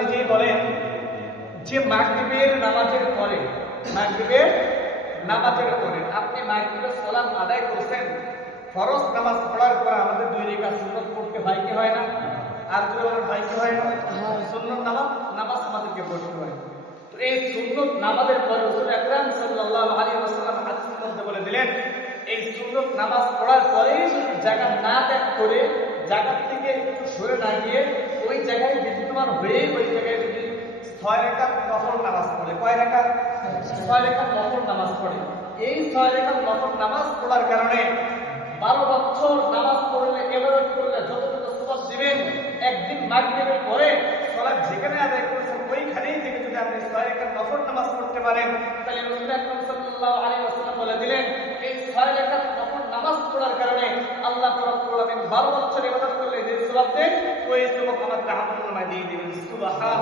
নিজেই বলেন যে মাগরিবের নামাজের পরে, মাগরিবের নামাজের পরে আপনি মাগরিবের সালাত আদায় করছেন, ফরজ নামাজ পড়ার পর আমাদের কি হয় না? আর কি হয় না? নামাজ নামাজ আমাদেরকে পড়তে হয়। এই নামাজের পরে রসুল ওয়াসাল্লাম হাদিসের মধ্যে বলে দিলেন, এই নামাজ পড়ার জায়গা না ত্যাগ করে জায়গা থেকে একটু সরে না গিয়ে বিদ্যমান হয়ে ওই জায়গায় যদি ছয় রেখা নফল নামাজ পড়ে, কয় রেখা? ছয় রেখা নফল নামাজ পড়ে। এই ছয় রেখা নফল নামাজ পড়ার কারণে বারো বছর নামাজ পড়লে এবারত করলে যত যত সবাব দিবেন, একদিন মাগরিবের পরে সলাৎ যেখানে আদায় করেছেন, ওইখানেই থেকে যদি আপনি ছয় রেখার নফল নামাজ পড়তে পারেন, তাহলে রসুল আকরাম সাল্লাল্লাহু আলাইহি ওয়াসাল্লাম বলে দিলেন, এই ছয় রেখার নফল নামাজ পড়ার কারণে আল্লাহ রাব্বুল আলামিন 12 বছর ইবাদত করলে যে সওয়াব দেন, ওই সওয়াব وتعظم مجيد سبحان